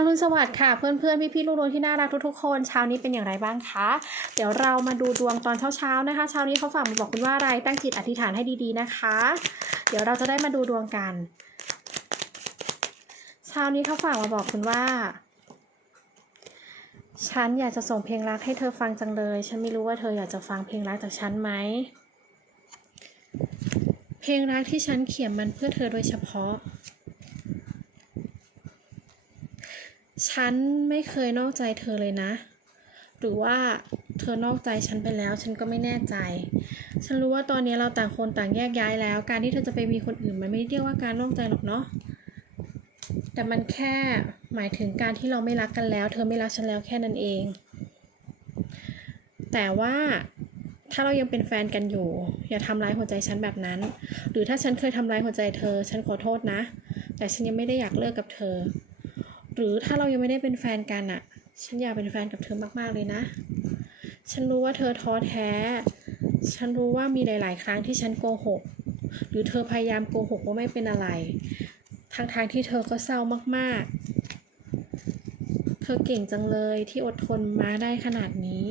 อรุณสวัสดิ์ค่ะเพื่อนๆพี่ๆลูกๆที่น่ารักทุกๆคนเช้านี้เป็นอย่างไรบ้างคะเดี๋ยวเรามาดูดวงตอนเช้าๆนะคะเช้านี้เขาฝากมาบอกคุณว่าอะไรตั้งจิตอธิษฐานให้ดีๆนะคะ เดี๋ยวเราจะได้มาดูดวงกันเช้านี้เขาฝากมาบอกคุณว่าฉันอยากจะส่งเพลงรักให้เธอฟังจังเลย ฉันไม่รู้ว่าเธออยากจะฟังเพลงรักจากฉันไหม เพลงรักที่ฉันเขียนมันเพื่อเธอโดยเฉพาะ ฉันไม่เคยนอกใจเธอเลยนะ หรือว่าเธอนอกใจฉันไปแล้ว ฉันก็ไม่แน่ใจ ฉันรู้ว่าตอนนี้เราต่างคนต่างแยกย้ายแล้ว การที่เธอจะไปมีคนอื่นมันไม่ได้เรียกว่าการนอกใจหรอกเนาะ แต่มันแค่หมายถึงการที่เราไม่รักกันแล้ว เธอไม่รักฉันแล้วแค่นั้นเอง แต่ว่าถ้าเรายังเป็นแฟนกันอยู่ อย่าทำร้ายหัวใจฉันแบบนั้น หรือถ้าฉันเคยทำร้ายหัวใจเธอ ฉันขอโทษนะ แต่ฉันยังไม่ได้อยากเลิกกับเธอ หรือถ้าเรายังไม่ได้เป็นแฟนกันอะฉันอยากเป็นแฟนกับเธอมากๆเลยนะ ฉันรู้ว่าเธอท้อแท้ ฉันรู้ว่ามีหลาย ๆ ครั้งที่ฉันโกหก หรือเธอพยายามโกหกว่าไม่เป็นอะไรทั้งทางที่เธอก็เศร้ามากๆ เธอเก่งจังเลยที่อดทนมาได้ขนาดนี้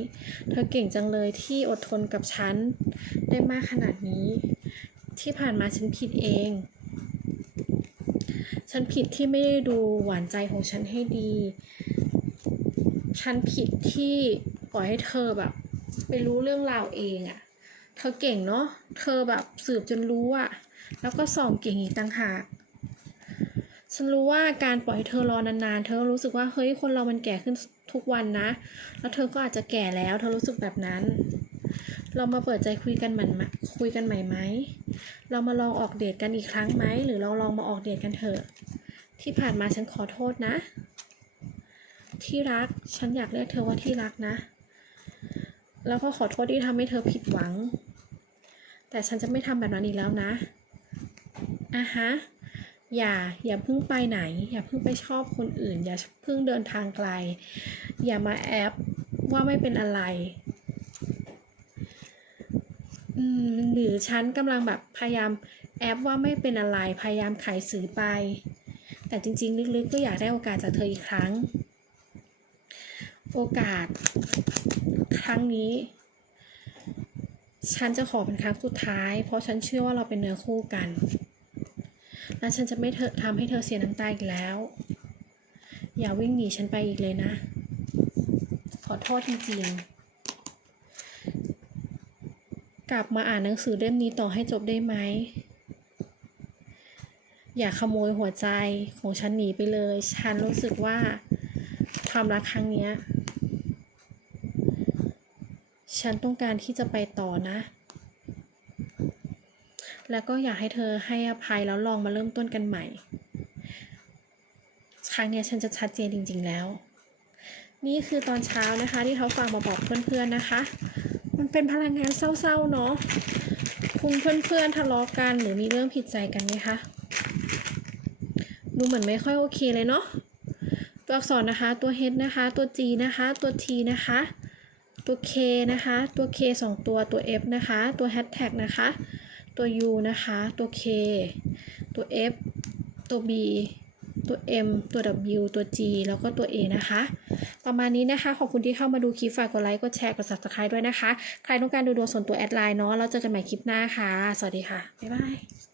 เธอเก่งจังเลยที่อดทนกับฉันได้มากขนาดนี้ ที่ผ่านมาฉันผิดเอง ฉันผิดที่ไม่ได้ดูหวานใจของฉันให้ดี ฉันผิดที่ปล่อยให้เธอแบบไปรู้เรื่องราวเองอะ่ะ เธอเก่งเนาะ เธอแบบสืบจนรู้อะ่ะ แล้วก็สองเก่งอีกต่างหาก ฉันรู้ว่าการปล่อยให้เธอรอนานๆ เธอรู้สึกว่าเฮ้ยคนเรามันแก่ขึ้นทุกวันนะ แล้วเธอก็อาจจะแก่แล้ว เธอรู้สึกแบบนั้น เรามาเปิดใจคุยกันใหม่ไหมคุยกันใหม่ไหม เรามาลองออกเดทกันอีกครั้งไหม หรือเราลองมาออกเดทกันเถอะ ที่ผ่านมาฉันขอโทษนะ ที่รัก ฉันอยากเรียกเธอว่าที่รักนะ แล้วก็ขอโทษที่ทำให้เธอผิดหวัง แต่ฉันจะไม่ทำแบบนั้นอีกแล้วนะอะฮะ อย่า อย่าเพิ่งไปไหน อย่าเพิ่งไปชอบคนอื่น อย่าเพิ่งเดินทางไกล อย่ามาแอปว่าไม่เป็นอะไร หรือฉันกำลังแบบพยายามแอปว่าไม่เป็นอะไรพยายามขายสื่อไป แต่จริง ๆ ลึกๆก็อยากได้โอกาสจากเธออีกครั้ง โอกาส ครั้งนี้ ฉันจะขอเป็นครั้งสุดท้าย เพราะฉันเชื่อว่าเราเป็นเนื้อคู่กัน และฉันจะไม่เธอทำให้เธอเสียน้ำตาอีกแล้ว อย่าวิ่งหนีฉันไปอีกเลยนะ ขอโทษจริงๆ กลับมาอ่านหนังสือเล่มนี้ต่อให้จบได้ไหม อย่าขโมยหัวใจของฉันหนีไปเลย ฉันรู้สึกว่าความรักครั้งนี้ฉันต้องการที่จะไปต่อนะ แล้วก็อยากให้เธอให้อภัยแล้วลองมาเริ่มต้นกันใหม่ ครั้งนี้ฉันจะชัดเจนจริง ๆแล้ว นี่คือตอนเช้านะคะที่เขาฝากมาบอกเพื่อนๆนะคะ มันเป็นพลังงานเศร้าๆเนาะคุณเพื่อนๆทะเลาะกันหรือมีเรื่องผิดใจกันไหมคะดูเหมือนไม่ค่อยโอเคเลยเนาะตัวอักษรนะคะ ตัว H นะคะ ตัว G นะคะ ตัว T นะคะ ตัว K นะคะ ตัว K สองตัว ตัว F นะคะ ตัว Hashtag นะคะ ตัว U นะคะ ตัว K ตัว F ตัว B ตัว M ตัว W ตัว G แล้วก็ตัว A นะคะ ประมาณนี้นะคะ ขอบคุณที่เข้ามาดูคลิปฝากกดไลค์กดแชร์กด subscribe ด้วยนะคะ ใครต้องการดูดวงส่วนตัวแอดไลน์เนาะเราเจอกันใหม่คลิปหน้าค่ะ สวัสดีค่ะ บ๊ายบาย